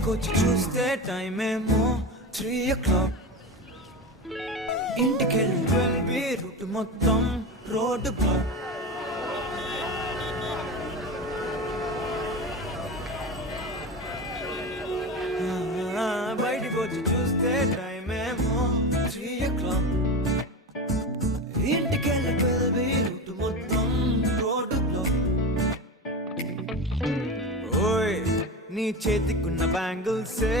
బయటికొచ్చి చూస్తే టైం ఏమో 3 o'clock. ఇంటికెళ్ళి 12 రూట్ మొత్తం రోడ్డు బ్లాక్. బయటికొచ్చి చూస్తే టైం ఏమో 3 o'clock. ఇంటికెళ్ళి 12 రూట్ మొత్తం రోడ్డు బ్లాక్. ఓయ్ నీ చేతికున్న బ్యాంగిల్సే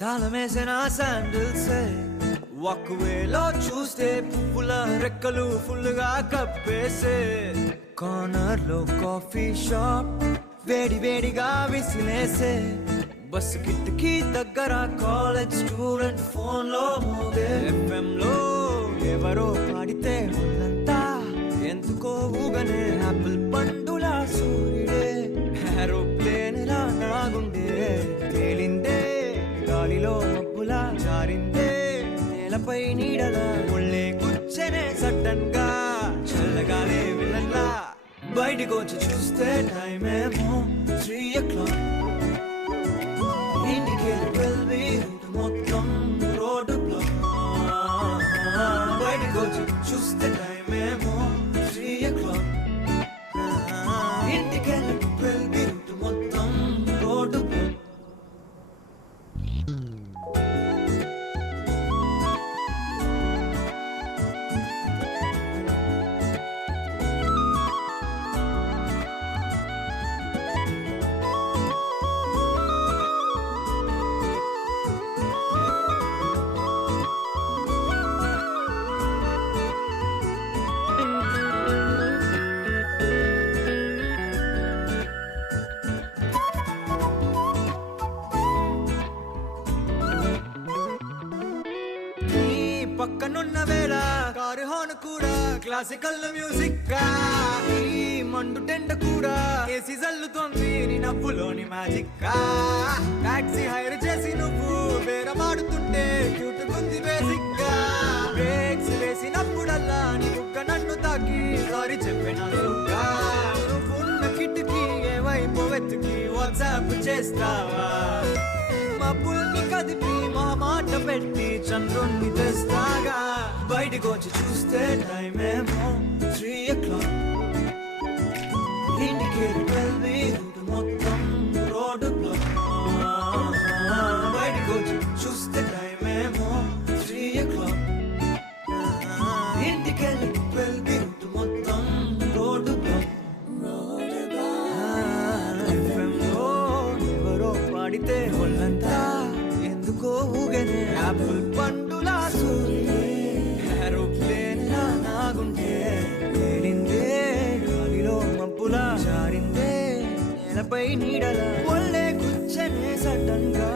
తాళమేసే నా శాండిల్సే. ఒకవేలో చూస్తే పువ్వుల రెక్కలు ఫుల్గా కప్పేసే. కార్నర్ లో కాఫీ షాప్ వేడి వేడిగా విసిలేసే. బస్సు కిటికీ దగ్గర కాలేజ్ స్టూడెంట్ ఫోన్ లో మోగే. FM లో ఎవరో పాడితే ఉన్నంతా ఎందుకో ఊగనే. యాపిల్ పండులా సూర్యుడే ఏరోప్లేన్ లా నాగుండే. తేలిందే గాలిలో మబ్బులా జారిందే నేలపై నీడలా. ఒళ్ళే కూర్చనే సడన్ గా చల్లగాలే విలన్లా. బయటికొచ్చి చూస్తే టైం ఏమో 3 o'clock. ఇంటికి 12 రూట్ మొత్తం రోడ్డు బ్లాక్. బయటికొచ్చి చూస్తే టైం ఏమో 3 o'clock. ఇంటికి 12 రూట్ మొత్తం రోడ్డు బ్లాక్. పక్కనున్న వేళ కారు హార్న్ కూడా క్లాసికల్ మ్యూజిక్. ఈ మండు టెండ కూడా ఏసీ జల్లుతోంది నీ నవ్వులోని మ్యాజిక్. టాక్సీ హైర్ చేసి నువ్వు బేరమాడుతుంటే క్యూట్ గుంది బేసిక్. బ్రేక్స్ వేసినప్పుడల్లా నీ బుక్క నన్ను తాకి సారీ చెప్పిన నువ్వున్న కిటికీ ఏవైపు వెతికి వాట్సాప్ చేస్తావా. మబ్బుల్ని కదిపి మా మాట పెట్టి చంద్రుణ్ణి తెస్తాగా. బయటికొచ్చి చూస్తే టైం ఏమో 3 o'clock. ఇంటికి 12 రూట్ మొత్తం రోడ్డు బ్లాక్. బయటికొచ్చి చూస్తే టైం ఏమో 3 o'clock. ఇంటికి 12 రూట్ మొత్తం రోడ్డు బ్లాక్. FM లో ఎవరో పాడితే ఒళ్ళంతా ఎందుకో ఊగనే. యాపిల్ పండులా సూర్యుడే ఏరోప్లేన్ లా నాగుంటే. తేలిందే గాలిలో మబ్బులా జారిందే నేలపై నీడలా. ఒళ్ళే కూర్చనే సడన్ గా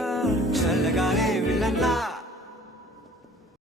చల్లగాలే విలన్లా.